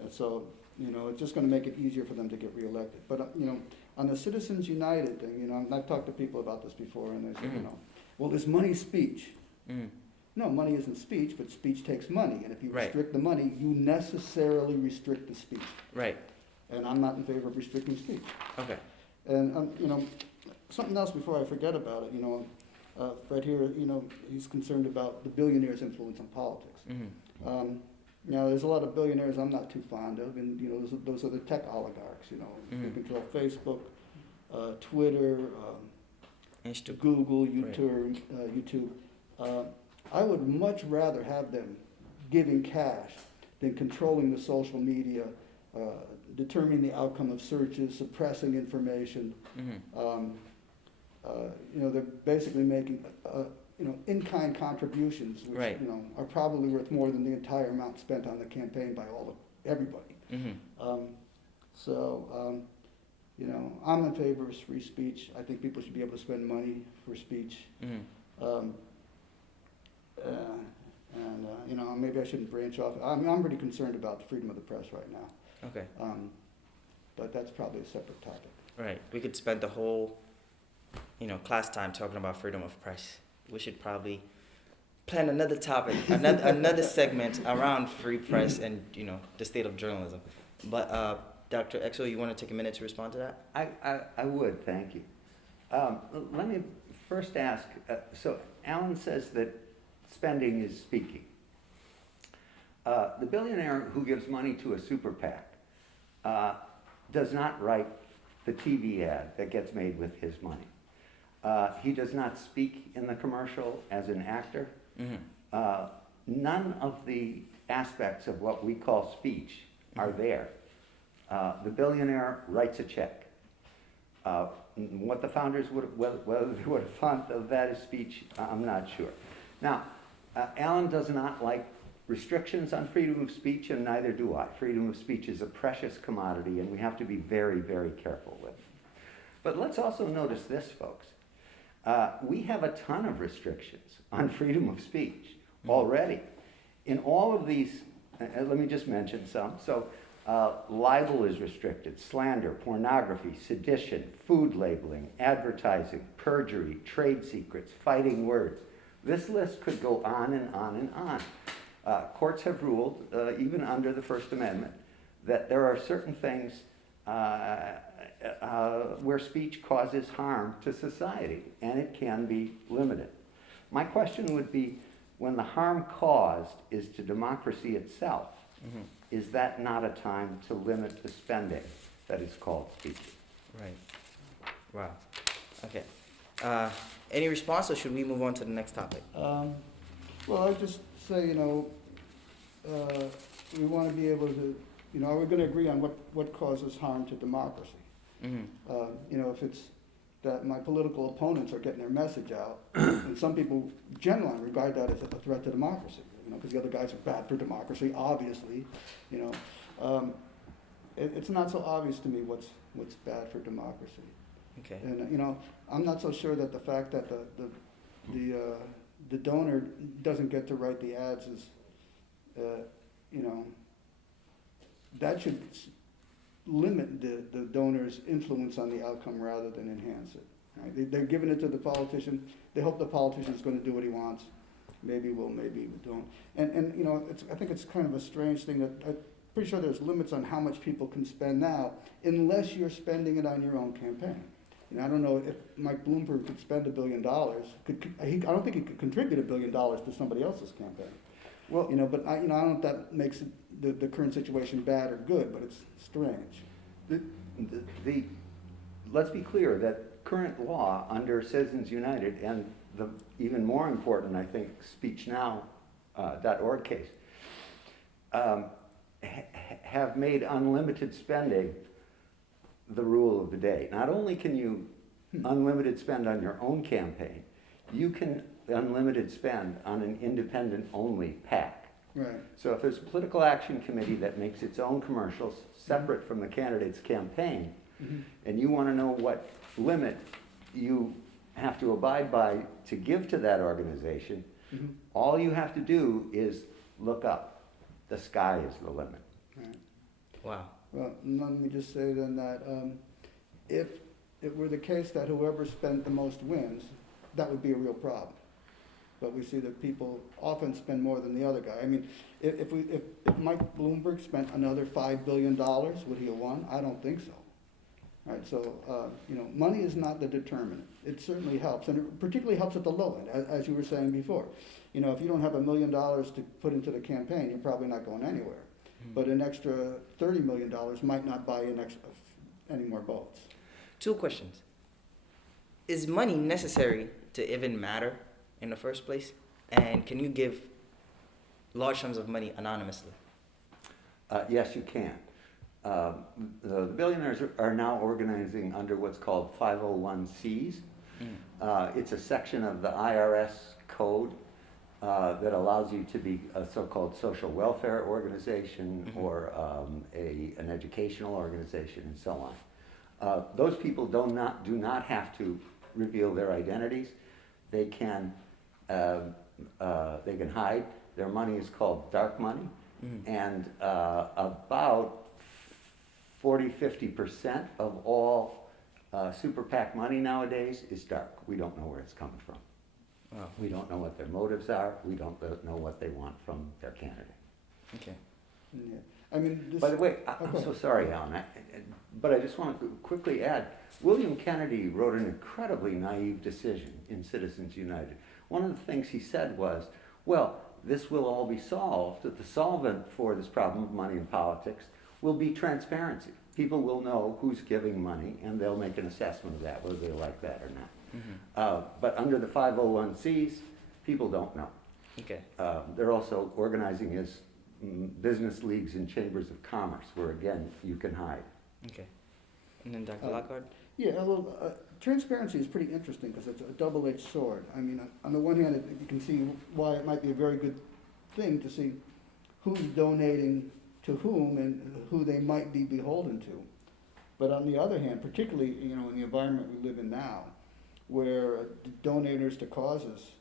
And so, you know, it's just gonna make it easier for them to get reelected. But, you know, on the Citizens United thing, you know, and I've talked to people about this before, and they say, you Mhm. know, well, is money speech? Mm. No, money isn't speech, but speech takes money, and if you Right. restrict the money, you necessarily restrict the speech. Right. And I'm not in favor of restricting speech. Okay. And, you know, something else before I forget about it, you know, Fred here, you know, he's concerned about the billionaires' influence on politics. Mm-hmm. Now, there's a lot of billionaires I'm not too fond of, and, you know, those are the tech oligarchs, you know. They Mhm. control Facebook, Twitter, Instagram. Google, Right. YouTube. I would much rather have them giving cash than controlling the social media, determining the outcome of searches, suppressing information. Mm-hmm. You know, they're basically making, you know, in-kind contributions, which, Right. you know, are probably worth more than the entire amount spent on the campaign by everybody. Mm-hmm. You know, I'm in favor of free speech. I think people should be able to spend money for speech. Mm-hmm. You know, maybe I shouldn't branch off. I'm pretty concerned about the freedom of the press right now. Okay. But that's probably a separate topic. Right. We could spend the whole, you know, class time talking about freedom of press. We should probably plan another topic, another segment around free press and, you know, the state of journalism. But Dr. Exoo, you want to take a minute to respond to that? I would, thank you. Let me first ask, so Alan says that spending is speaking. The billionaire who gives money to a super PAC does not write the TV ad that gets made with his money. He does not speak in the commercial as an actor. Mm-hmm. None of the aspects of what we call speech are there. The billionaire writes a check. What the founders whether they would have thought of that as speech, I'm not sure. Now, Alan does not like restrictions on freedom of speech, and neither do I. Freedom of speech is a precious commodity, and we have to be very, very careful with it. But let's also notice this, folks. We have a ton of restrictions on freedom of speech already. In all of these, let me just mention some. So, libel is restricted, slander, pornography, sedition, food labeling, advertising, perjury, trade secrets, fighting words. This list could go on and on and on. Courts have ruled, even under the First Amendment, that there are certain things where speech causes harm to society, and it can be limited. My question would be, when the harm caused is to democracy itself, Mm-hmm. is that not a time to limit the spending that is called speaking? Right. Wow. Okay. Any response, or should we move on to the next topic? Well, I'd just say, you know, we want to be able to, you know, are we going to agree on what causes harm to democracy? Mm-hmm. You know, if it's that my political opponents are getting their message out, and some people generally regard that as a threat to democracy, you know, because the other guys are bad for democracy, obviously, you know. It's not so obvious to me what's bad for democracy. Okay. And, you know, I'm not so sure that the fact that the donor doesn't get to write the ads is, you know, that should limit the donor's influence on the outcome rather than enhance it. Right? They're giving it to the politician. They hope the politician's going to do what he wants. Maybe we'll, maybe we don't. And you know, I think it's kind of a strange thing that I'm pretty sure there's limits on how much people can spend now, unless you're spending it on your own campaign. And I don't know if Mike Bloomberg could spend $1 billion. I don't think he could contribute $1 billion to somebody else's campaign. Well, But I don't know if that makes the current situation bad or good, but it's strange. let's be clear that current law under Citizens United and the even more important, I think, SpeechNow.org case, have made unlimited spending the rule of the day. Not only can you unlimited spend on your own campaign, you can unlimited spend on an independent-only PAC. Right. So if there's a political action committee that makes its own commercials separate from the candidate's campaign, and you want to know what limit you have to abide by to give to that organization, all you have to do is look up. The sky is the limit. Right. Wow. Well, let me just say then that if it were the case that whoever spent the most wins, that would be a real problem. But we see that people often spend more than the other guy. I mean, if Mike Bloomberg spent another $5 billion, would he have won? I don't think so. Right, so, money is not the determinant. It certainly helps, and it particularly helps at the low end, as you were saying before. If you don't have $1 million to put into the campaign, you're probably not going anywhere. But an extra $30 million might not buy you any more votes. 2 questions. Is money necessary to even matter in the first place? And can you give large sums of money anonymously? Yes, you can. The billionaires are now organizing under what's called 501Cs. It's a section of the IRS code that allows you to be a so-called social welfare organization or an educational organization and so on. Those people do not have to reveal their identities. They can hide. Their money is called dark money, and about 40–50% of all super PAC money nowadays is dark. We don't know where it's coming from. Wow. We don't know what their motives are. We don't know what they want from their candidate. Okay. Yeah. I mean, By the way, I'm so sorry, Alan, but I just want to quickly add, William Kennedy wrote an incredibly naive decision in Citizens United. One of the things he said was, well, this will all be solved, that the solvent for this problem of money in politics will be transparency. People will know who's giving money, and they'll make an assessment of that, whether they like that or not. But under the 501Cs, people don't know. Okay. They're also organizing as business leagues and chambers of commerce, where again, you can hide. Okay. And then Dr. Lockard? Yeah, well, transparency is pretty interesting because it's a double-edged sword. I mean, on the one hand, you can see why it might be a very good thing to see who's donating to whom and who they might be beholden to. But on the other hand, particularly, in the environment we live in now, where donators to causes,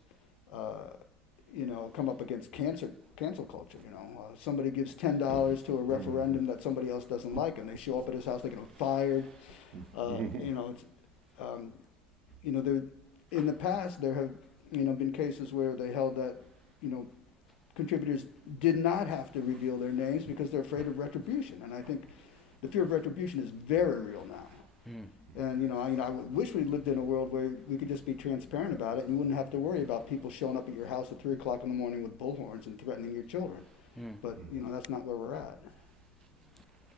come up against cancel culture. Somebody gives $10 to a referendum that somebody else doesn't like, and they show up at his house, they get fired. There, in the past, there have been cases where they held that contributors did not have to reveal their names because they're afraid of retribution, and I think the fear of retribution is very real now. And I wish we lived in a world where we could just be transparent about it, and you wouldn't have to worry about people showing up at your house at 3 o'clock in the morning with bullhorns and threatening your children. But that's not where we're at.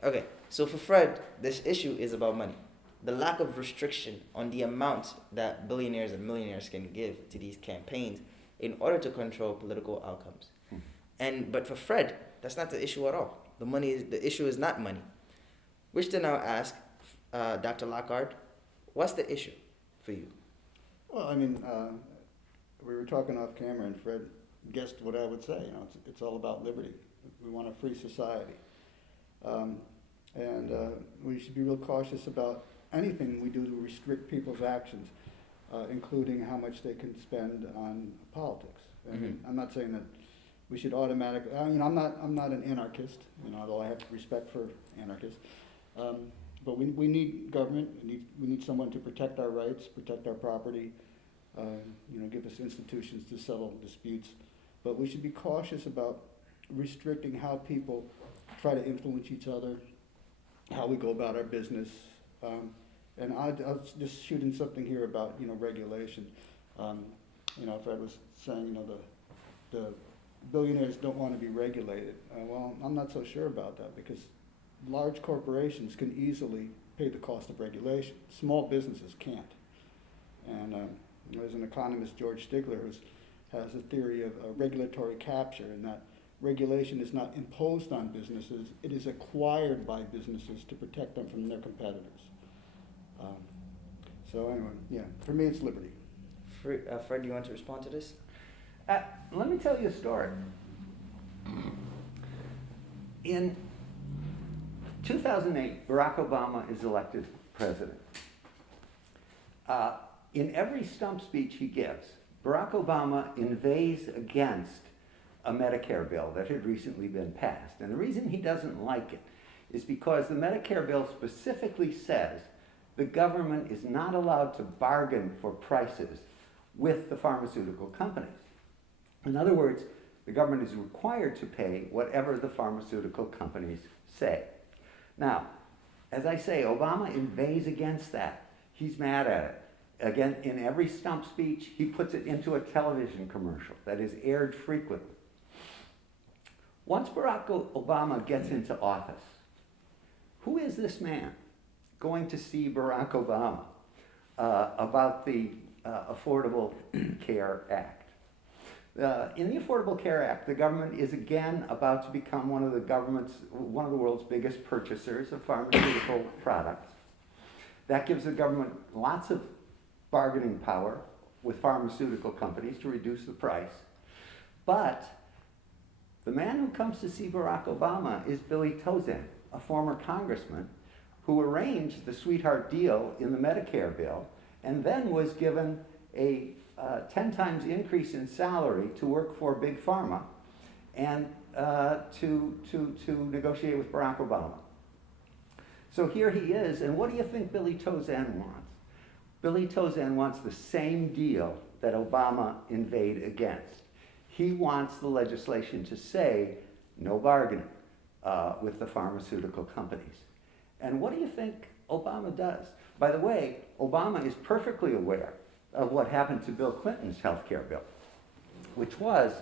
Okay, so for Fred, this issue is about money. The lack of restriction on the amount that billionaires and millionaires can give to these campaigns in order to control political outcomes. But for Fred, that's not the issue at all. The issue is not money. Wish to now ask Dr. Lockard, what's the issue for you? Well, I mean, we were talking off camera, and Fred guessed what I would say. It's all about liberty. We want a free society. And we should be real cautious about anything we do to restrict people's actions, including how much they can spend on politics. And I'm not saying that we should automatically. I'm not an anarchist, although I have respect for anarchists. But we need government. We need someone to protect our rights, protect our property. Give us institutions to settle disputes. But we should be cautious about restricting how people try to influence each other, how we go about our business. And I'll just shoot in something here about regulation. Fred was saying the billionaires don't want to be regulated. Well, I'm not so sure about that because large corporations can easily pay the cost of regulation. Small businesses can't. And there's an economist, George Stigler, who has a theory of regulatory capture, and that regulation is not imposed on businesses, it is acquired by businesses to protect them from their competitors. So anyway, yeah, for me it's liberty. Fred, do you want to respond to this? Let me tell you a story. In 2008, Barack Obama is elected president. In every stump speech he gives, Barack Obama inveighs against a Medicare bill that had recently been passed. And the reason he doesn't like it is because the Medicare bill specifically says the government is not allowed to bargain for prices with the pharmaceutical companies. In other words, the government is required to pay whatever the pharmaceutical companies say. Now, as I say, Obama inveighs against that. He's mad at it. Again, in every stump speech, he puts it into a television commercial that is aired frequently. Once Barack Obama gets into office, who is this man going to see Barack Obama about the Affordable Care Act? In the Affordable Care Act, the government is again about to become one of the world's biggest purchasers of pharmaceutical products. That gives the government lots of bargaining power with pharmaceutical companies to reduce the price. But the man who comes to see Barack Obama is Billy Tauzin, a former congressman who arranged the sweetheart deal in the Medicare bill and then was given a 10 times increase in salary to work for Big Pharma and to negotiate with Barack Obama. So here he is, and what do you think Billy Tauzin wants? Billy Tauzin wants the same deal that Obama inveighed against. He wants the legislation to say no bargaining with the pharmaceutical companies. And what do you think Obama does? By the way, Obama is perfectly aware of what happened to Bill Clinton's health care bill, which was,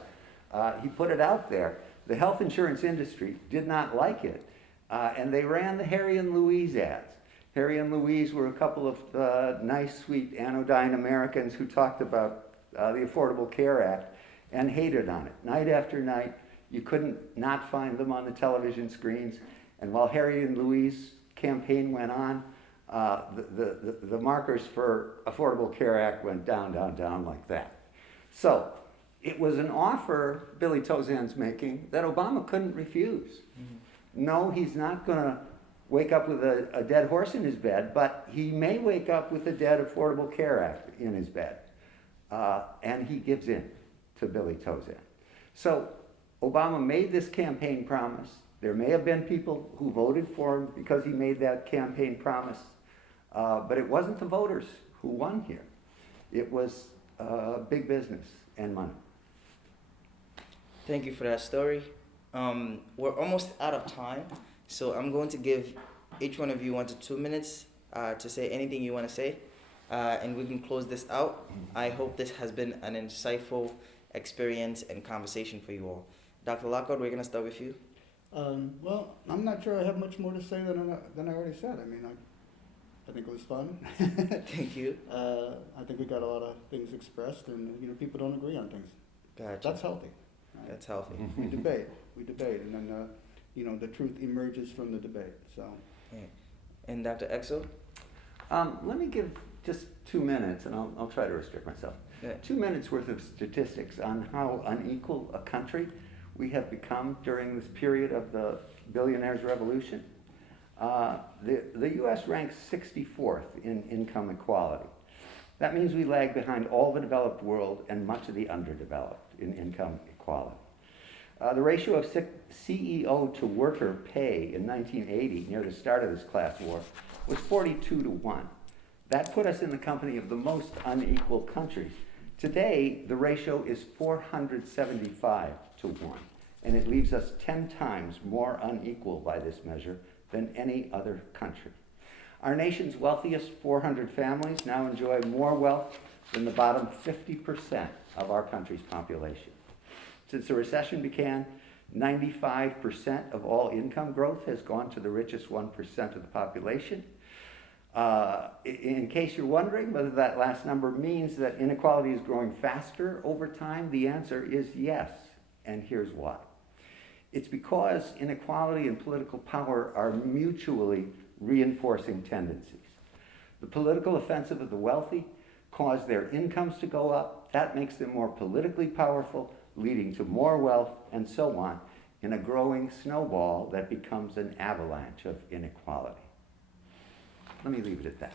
he put it out there, the health insurance industry did not like it, and they ran the Harry and Louise ads. Harry and Louise were a couple of nice, sweet, anodyne Americans who talked about the Affordable Care Act and hated on it. Night after night, you couldn't not find them on the television screens, and while Harry and Louise campaign went on, the markers for Affordable Care Act went down, down, down like that. So it was an offer Billy Tauzin's making that Obama couldn't refuse. Mm-hmm. No, he's not going to wake up with a dead horse in his bed, but he may wake up with a dead Affordable Care Act in his bed. And he gives in to Billy Tauzin. So Obama made this campaign promise. There may have been people who voted for him because he made that campaign promise. But it wasn't the voters who won here. It was big business and money. Thank you for that story. We're almost out of time, so I'm going to give each one of you 1 to 2 minutes to say anything you want to say, and we can close this out. I hope this has been an insightful experience and conversation for you all. Dr. Lockard, we're going to start with you. Well, I'm not sure I have much more to say than I already said. I mean, I think it was fun. Thank you. I think we got a lot of things expressed, and people don't agree on things. Gotcha. That's healthy. Right? That's healthy. We debate, and then the truth emerges from the debate. So. Yeah. And Dr. Exoo? Let me give just 2 minutes, and I'll try to restrict myself. Yeah. 2 minutes worth of statistics on how unequal a country we have become during this period of the billionaires' revolution. The U.S. ranks 64th in income equality. That means we lag behind all the developed world and much of the underdeveloped in income equality. The ratio of CEO to worker pay in 1980, near the start of this class war, was 42 to 1. That put us in the company of the most unequal countries. Today, the ratio is 475 to 1, and it leaves us 10 times more unequal by this measure than any other country. Our nation's wealthiest 400 families now enjoy more wealth than the bottom 50% of our country's population. Since the recession began, 95% of all income growth has gone to the richest 1% of the population. In case you're wondering whether that last number means that inequality is growing faster over time, the answer is yes, and here's why. It's because inequality and political power are mutually reinforcing tendencies. The political offensive of the wealthy cause their incomes to go up. That makes them more politically powerful, leading to more wealth, and so on, in a growing snowball that becomes an avalanche of inequality. Let me leave it at that.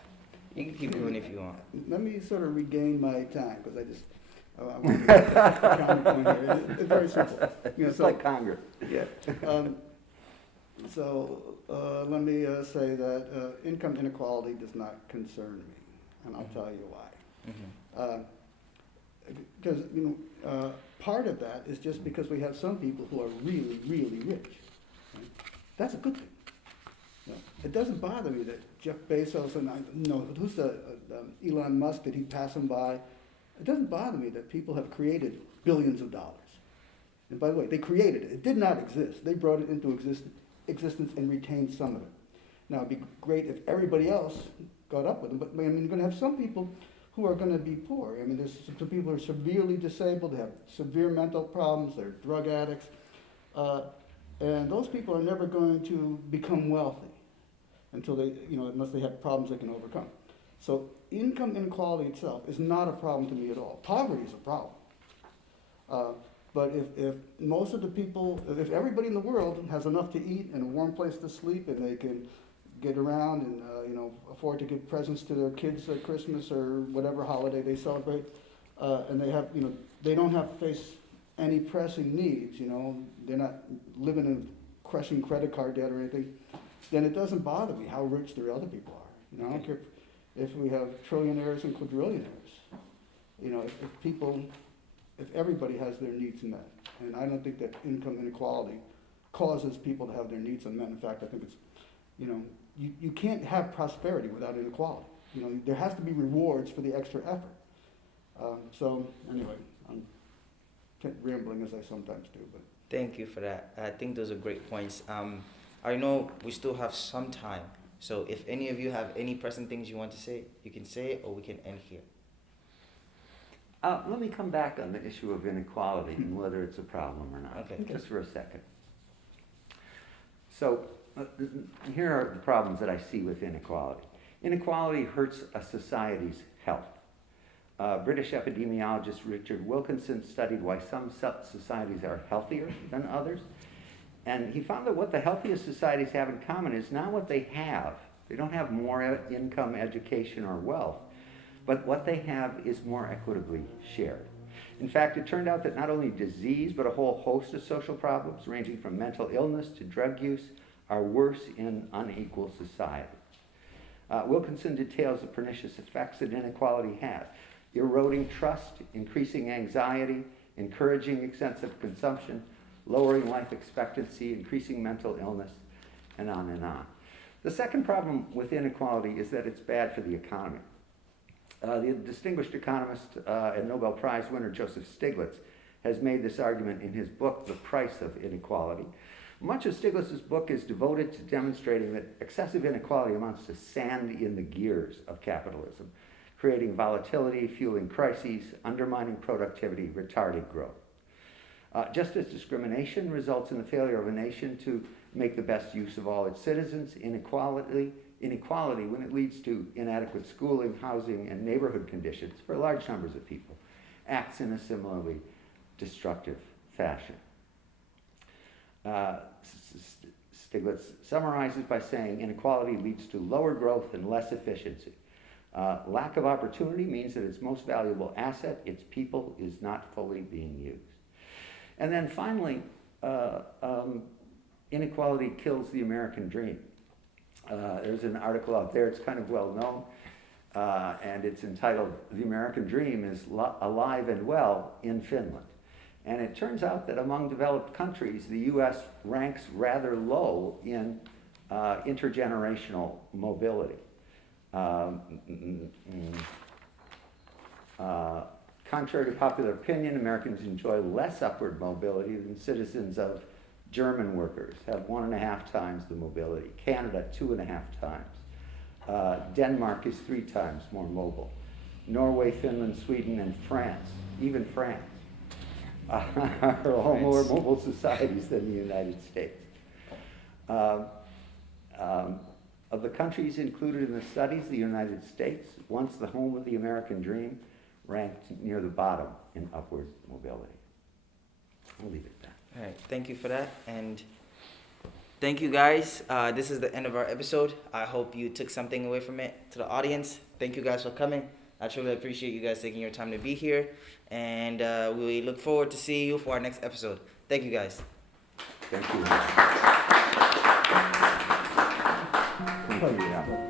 You can keep going if you want. Let me sort of regain my time, because I want to make a counterpoint here. It's very simple. It's like Congress. Yeah. Let me say that income inequality does not concern me, and I'll tell you why. Because part of that is just because we have some people who are really, really rich. Right? That's a good thing. It doesn't bother me that Jeff Bezos and who's Elon Musk, did he pass him by? It doesn't bother me that people have created billions of dollars. And by the way, they created it. It did not exist. They brought it into existence and retained some of it. Now, it'd be great if everybody else got up with them, but I mean, you're going to have some people who are going to be poor. I mean, there's some people who are severely disabled, they have severe mental problems, they're drug addicts, and those people are never going to become wealthy until they, unless they have problems they can overcome. So income inequality itself is not a problem to me at all. Poverty is a problem. But if most of the people, if everybody in the world has enough to eat and a warm place to sleep, and they can get around and afford to give presents to their kids at Christmas or whatever holiday they celebrate, and they have they don't have to face any pressing needs, they're not living in crushing credit card debt or anything, then it doesn't bother me how rich the other people are. I don't care if we have trillionaires and quadrillionaires. If everybody has their needs met, and I don't think that income inequality causes people to have their needs unmet. In fact, I think it's, you can't have prosperity without inequality. There has to be rewards for the extra effort. So anyway, I'm rambling as I sometimes do, but. Thank you for that. I think those are great points. I know we still have some time, so if any of you have any pressing things you want to say, you can say it, or we can end here. Let me come back on the issue of inequality and whether it's a problem or not, just for a second. So here are the problems that I see with inequality. Inequality hurts a society's health. British epidemiologist Richard Wilkinson studied why some societies are healthier than others. And he found that what the healthiest societies have in common is not what they have. They don't have more income, education, or wealth. But what they have is more equitably shared. In fact, it turned out that not only disease, but a whole host of social problems, ranging from mental illness to drug use, are worse in unequal society. Wilkinson details the pernicious effects that inequality has: eroding trust, increasing anxiety, encouraging excessive consumption, lowering life expectancy, increasing mental illness, and on and on. The second problem with inequality is that it's bad for the economy. The distinguished economist and Nobel Prize winner Joseph Stiglitz has made this argument in his book, The Price of Inequality. Much of Stiglitz's book is devoted to demonstrating that excessive inequality amounts to sand in the gears of capitalism, creating volatility, fueling crises, undermining productivity, retarding growth. Just as discrimination results in the failure of a nation to make the best use of all its citizens, inequality, when it leads to inadequate schooling, housing, and neighborhood conditions for large numbers of people, acts in a similarly destructive fashion. Stiglitz summarizes by saying inequality leads to lower growth and less efficiency. Lack of opportunity means that its most valuable asset, its people, is not fully being used. And then finally, inequality kills the American dream. There's an article out there, it's kind of well known, and it's entitled, "The American Dream is Alive and Well in Finland." And it turns out that among developed countries, the U.S. ranks rather low in intergenerational mobility. Contrary to popular opinion, Americans enjoy less upward mobility than citizens of German workers, have 1.5 times the mobility. Canada, 2.5 times. Denmark is 3 times more mobile. Norway, Finland, Sweden, and France, even France, are all more mobile societies than the United States. Of the countries included in the studies, the United States, once the home of the American dream, ranked near the bottom in upward mobility. I'll leave it at that. All right, thank you for that, and thank you guys. This is the end of our episode. I hope you took something away from it. To the audience, thank you guys for coming. I truly appreciate you guys taking your time to be here, and we look forward to seeing you for our next episode. Thank you guys. Thank you.